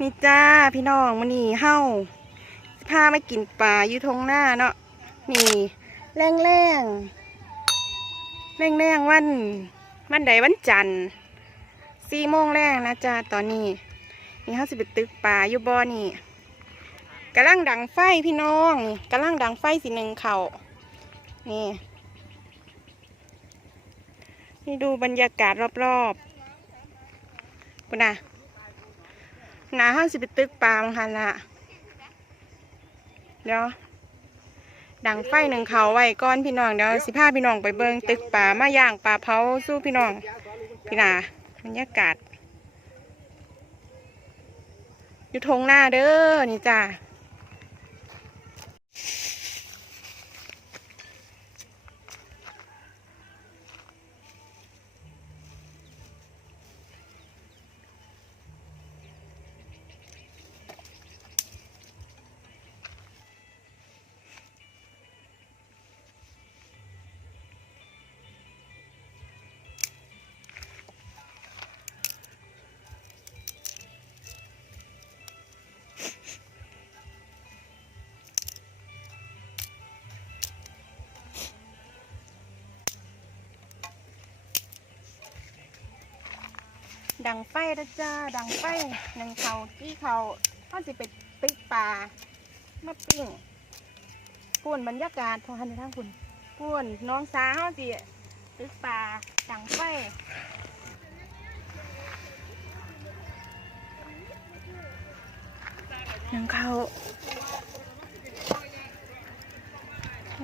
นี่จ้าพี่น้องมันนี่เฮาสิพามากินปลาอยู่ทงหน้าเนาะนี่แรงแรงแรงแรงวันวันใดวันจันทร์สี่โมงแรงนะจ้าตอนนี้นี่เฮาสิไปตึกปลาอยู่บ่อนี่กำลังดังไฟพี่น้องนี่กำลังดังไฟสีหนึ่งเขานี่นี่ดูบรรยากาศรอบๆคุณนะ นาห้าสิบตึกปลามังคันละเดี๋ยวดังไฟหนึ่งเขาไว้ก้อนพี่น้องเดี๋ยวสิพาพี่น้องไปเบิงตึกปลามาย่างปลาเผาสู้พี่น้อง พี่นาบรรยากาศ อยู่ทงหน้าเด้อนี่จ้า ดังไฟนะจ้าดังไฟหนึ่งเขาจี้เขาเขาสิไปตึกปลามาปิ้งป่วนบรรยากาศพอหันไปทางคุณป่วนน้องสาวเขาสิตึกปลาดังไฟหนังเขา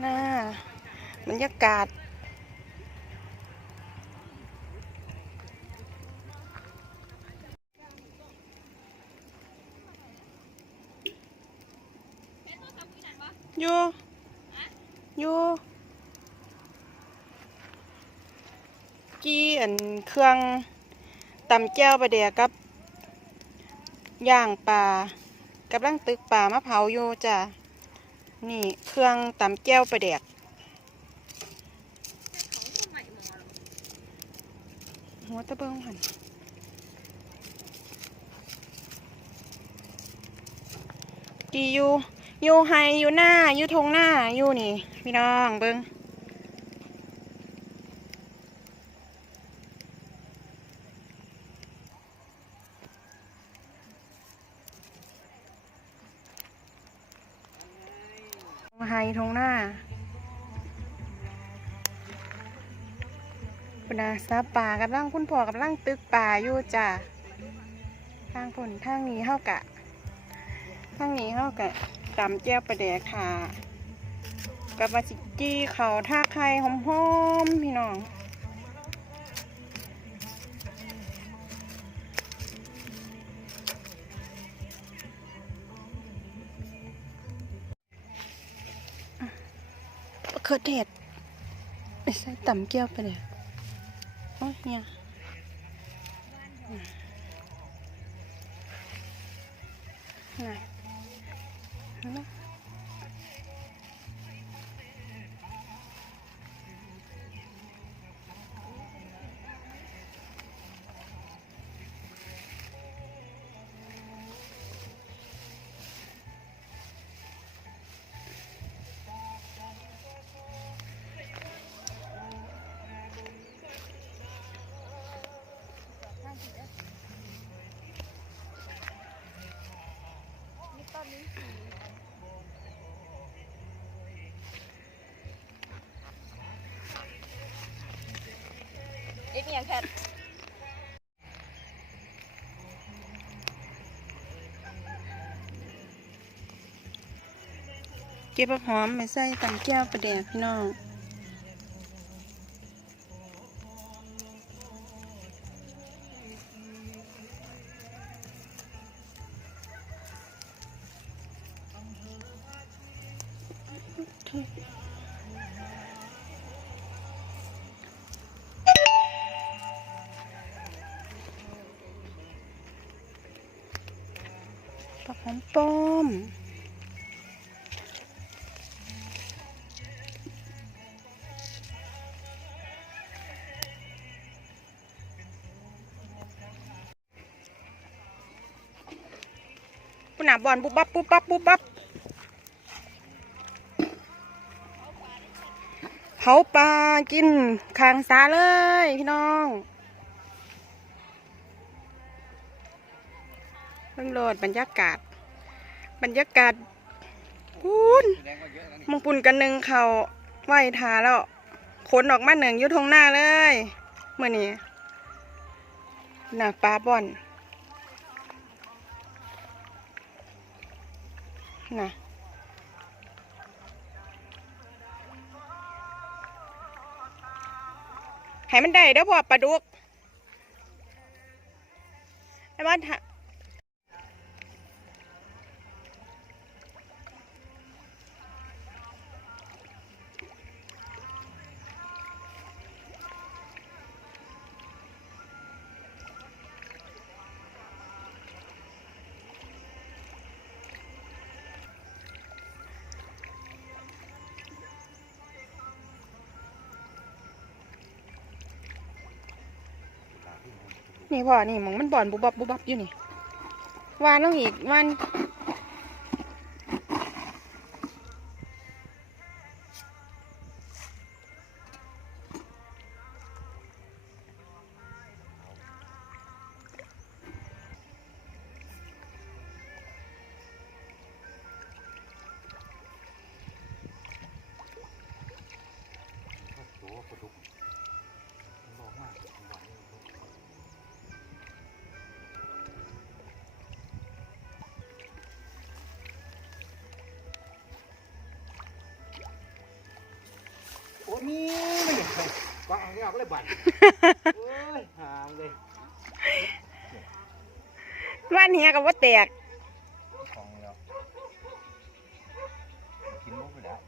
หน้าบรรยากาศ อยู่อยู่กี้อันเครื่องตำแก้วปลาเดียกับย่างปลากำลังตึกปลามาเผาอยู่จ้ะนี่เครื่องตำแก้วปลาแดกหัวตะเบิงหันกี่อยู่ อยู่ไฮอยู่หน้าอยู่ทงหน้าอยู่นี่พี่น้องเบิงไฮทงหน้าคุณอาซาป่ากำลังคุณพ่อกำลังตึกป่าอยู่จ้ะทางผลทางนี้เท่ากับข้างนี้เขากะ ตำแก้วประแดกค่ะกับมาจิกี้เขาท่าไข่หอมๆพี่น้องเขือเทศไม่ใส่ตำแก้วไปเลยโอ้ยเนี่ยน่ะ อ็กยังแพทเก็บหอมไปใส่ตังแก้วประเดี๋ยพี่น้อง หอมป้อม ปุ่นน่ะบอลปุ๊บปั๊บปุ๊บปั๊บปุ๊บปั๊บเผาปลากินคางสาเลยพี่น้องเพิ่งโหลดบรรยากาศ บรรยากาศปุ้นมงปุ่นกันหนึ่งเขาไหวทาแล้วขนออกมาหนึ่งยุทงหน้าเลยเมื่อนี้น่ะปลาบอนน่ะให้มันได้เด้อพ่อปลาดุกไอ้บ้าน นี่พ่อนี่หมองมันบ่อนบุบบับบุบบับอยู่นี่วานต้องอีกวาน โอ้มีไม่เห็นเลยวางเอาเนี่ยก็เลยบั่นโอ้ยหามเลยวานเฮียกับว่าแตกของแล้วกินมุกไปแล้ว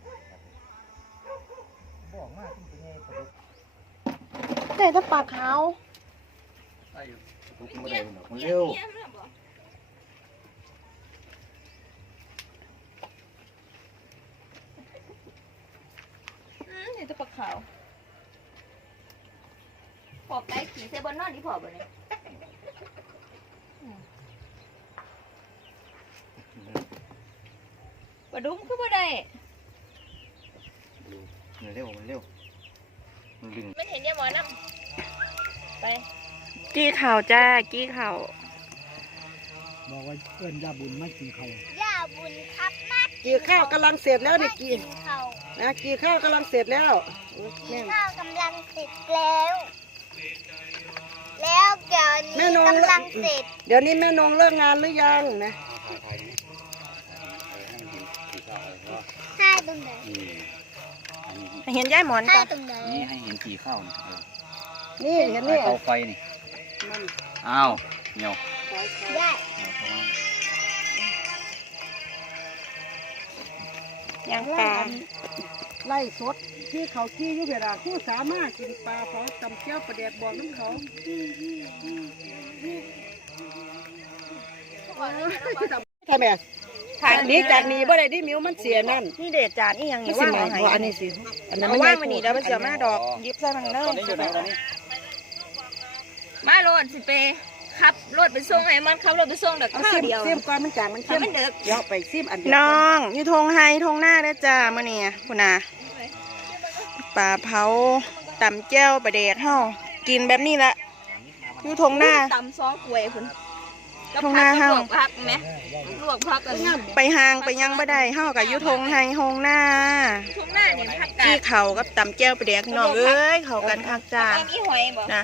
บอกมากที่เป็นไงปลาดุกแต่ถ้าปลาขาวไอ้ปลาดุกมันอะไรหรอกมันเร็ว อืมเดี๋ยวจะปลาขาวพอไปขี่เซบอนนอนที่พอบ่เนี่ยปลาดุ้มคือบ่ได้มันเร็วมันเร็วมันดึงมันเห็นยายหมอนำไป กี้ข่าวจ้า กี้ข่าวบอกว่าเอิ้นยาบุญไม่กินเขาย่าบุญครับมากี่ข้าวกำลังเสร็จแล้วนี่กิกี่นเขาว นะกี่ข้าวกำลังเสร็จแล้วโอ้กิแม่นนข้าวกำลังเสร็จแล้ว แล้วเดี๋ยวแม่นี้นงกำลังเสร็จเดี๋ยวนี้แม่นงเลิกงานหรือยังนะใช่ตรงไหนเห็นย่ายหมอนใช่ปะตรงไหนนี่ให้เห็นกี่ข้าวนี่นี่เห็นนี่เอาไฟนี่ มันอ้าวเหนียวย่าเหนียวเพราะว่าย่างปลา ไล่สดที่เขาขี้อยุเวลาคู่สามารถกินปลาเผาตำเจ้าประเดดบอกน้ำเขาทำไมถ่ายนี้จากนี้บ่ได้ดิมิวมันเสียนั่นนี่เด็ดจานนี่ยังนี่นี่สิว่างแม่เอานให้บ่อันนี้สิอันนั้นเอามันว่างมานี่เดี๋ยวไปเสียมาดอกหยิบใส่มันเลยตอนนี้อยู่ไหนตอนนี้มาโลดสิไป ขับรถไปส่งให้มันขับรถไปส่งเด็กเอาข้าวซิมเดียว ซิมก่อนมันจางมันถ้าเข้มมันเด็กเดี๋ยวไปซิมอันเดียวน้ก่อนงอยู่ทงไฮทงหน้าเด้อจ้ามื่อนี้คุณนาปลาเผาตำแจ้วปลาเดดเฮากินแบบนี้ละอยู่ทงหน้า ตำซอกกล้วยคุณก็ทงหน้าพักเฮา ลวกพักไหมลวกพักกันไปห่างไปยังบ่ได้เฮากับอยู่ทงไฮทงหน้าทุ่งหน้าเนี่ยพักกาที่ดเขากับตำแจ้วปลาเดดพี่น้องเอ้ยเขากันคักจ้าแกงอีหอยบอกนะ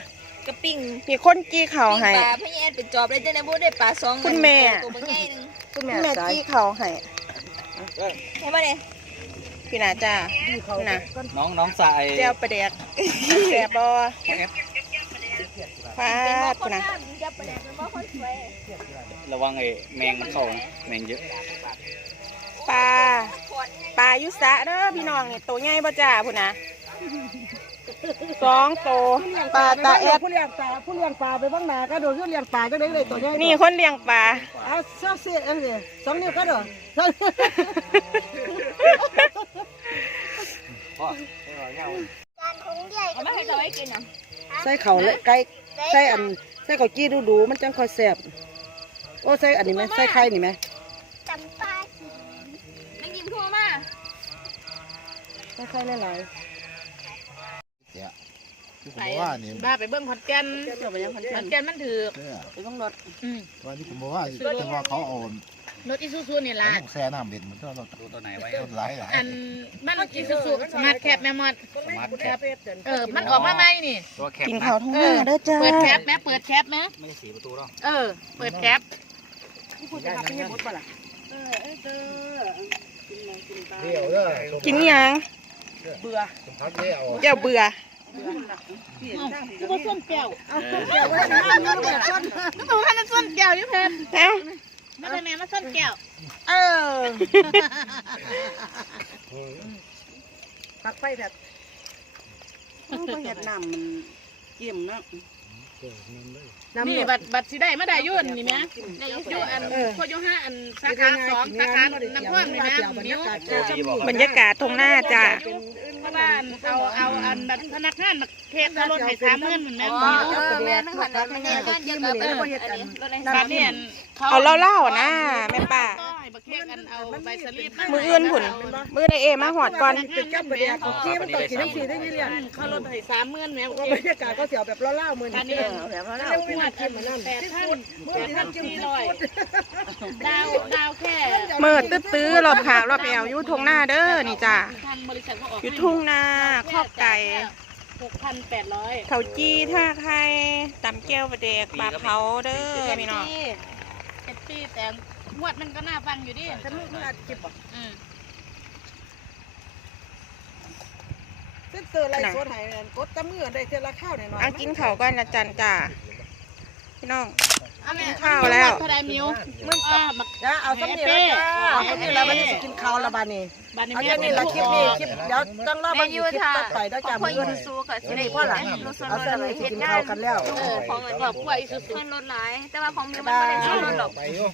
กระปิ้งมีคนจี้เขาปิ้งให้ ปลาพี่แอนเป็นจอบเลยจ้ะนะบูได้ปลาสองคุณแม่ ตัวมันใหญ่หนึงคุณแม่แม่สายจี้เขาให้เห็นปะเนี่ยพี่นาจ้าน่ะน้องน้องสายแจ้วปลาเดดแซ่บบ่ฟาเป็นว่าดคพุ่นนน่ะงามจะประเดี๋ยวเป็นว่าคนสวยระวังไอ้แมงมันเข้านะแมงเยอะปลาปลายุสะเด้อพี่น้องนี่ตัวใหญ่บ่จ้าพุ่นน่ะ สองตัวปลาตาแอดผู้เลี้ยงปลาผู้เลี้ยงปลาไปบ้างนาก็โดนผู้เลี้ยงปลาก็ได้เลยตัวใหญ่นี่คนเลี้ยงปลาเอาเสื้อเสียเอ้ยสองนิ้วก็โดนพ่อจานของใหญ่เอามาให้เราไว้กินอะใส่เข่าเลยไก่ใส่อันใส่เข่าจี้ดูดูๆมันจังค่อยแซ่บโอ้ใส่อันนี้ไหมใส่ไข่นี่ไหมนปลาหินนังยิ้มโทรมาไม่ค่อยหลาย ที่ผมบอกว่านี่บ้าไปเบิ่งขอนแก่นๆเจ้าไปยังคนขเจ้าอนแก่นมันถือเนี่ยไปต้องรถอืมตอนนี้ผมบอกว่าแต่ว่าเขาเอารถอีซูซูนี่ล่ะแซ่น้ำเด็ดมันก็เราดูตัวไหนไว้ต้นหลายหลายอันมันอีซูซูสมาร์ทแคปแม่มอดสมาร์ทแคปเออมันออกมาใหม่นี่ ตัวแคบกินข้าวท้องหน้าเด้อจ้าเปิดแคปแม่เปิดแคปแม่ไม่สีประตูหรอกเออ เปิดแคปที่คุณจะทำเป็นยังไงบ่ล่ะเออเออเออกินมากินปลาเดี่ยวเด้อกินหยังเบื่อสมพักเดี่ยวเจ้าเบื่อ คือว่าส้มแก้วเอาคนเดียวไว้สิมาเบื่อคนหนูท่านจะส้มแก้วอยู่เพิ่นแล้วไม่ใช่แม่มาส้มแก้ว เออปักไฟแบบต้องเห็ดน้ำมันเยี่ยมเนาะ น้ำนี่นี่บัตรบัตรสิได้มาได้ยุ่นนี่แม่ได้ยุ่อันพอยุ่ห้าอันสาขาสองสาขาน้ำเพิ่มนี่แม่นิ้วบรรยากาศท้องหน้าจ้าเพราะว่าเอาเอาอันแบบธนาคารมาเทศรถให้สามหมื่นแม่อ๋อนิ้วเออแม่นึกว่าเราไม่ได้ก็เกี่ยวกับเออเฮ็ดอันบัตรเนี่ยเอาเล่าๆนะแม่ป้าบัก เทศกันเอาใบสลิปมืออื่นผุนมือในเอมาหอดก่อนเป็นจับประเดี๋ยวของกี้มันต้องกินน้ำสีได้ยี่เรียนเขารถให้สามหมื่นแม่ก็บรรยากาศก็เสียวแบบเล่าๆมืออันนี่นี้แบบเล่าเราขวดอันแปดพันแปดพันสี่ร้อยดาวดาวแค่เมิดตื้อๆรอบขารอบแอวอยู่ทงหน้าเด้อนี่จ้าทางบริษัทเขาออกอยู่ทุ่งนาคอกไก่หกพันแปดร้อยเขาจี้ท่าไข่ตำแก้วประเดกปลาเผาเด้อพี่น้องเจ็ดปีแต่ งวดมันก็น่าฟังอยู่ดิฉันมึงอัดคลิปอะอืมเส้นเตอร์ไรโซนหายกดตะมือได้เท่าละข้าวหน่อยอะกินข้าวก่อนนะจันจ้าพี่น้อง เอาแม่กินข้าวแล้ว เท่าไรมิวมึงอ่าบัก จ้าเอาสักนิดละจ้าเอาสักนิดละวันนี้จะกินข้าวละบานี้บานนี้เอาแม่แค่นี้ละคลิปนี้คลิปเดี๋ยวต้องรอบันคลิปต่อไปได้จ้ามือสู้กับนี่พ่อหลังเอาสักนิดกินข้าวกันแล้ว เออของแบบพวกอีสุสุ เพิ่นลดหลาย แต่ว่าของมิวมันไม่ได้ช่วยลดหรอก ไปอยู่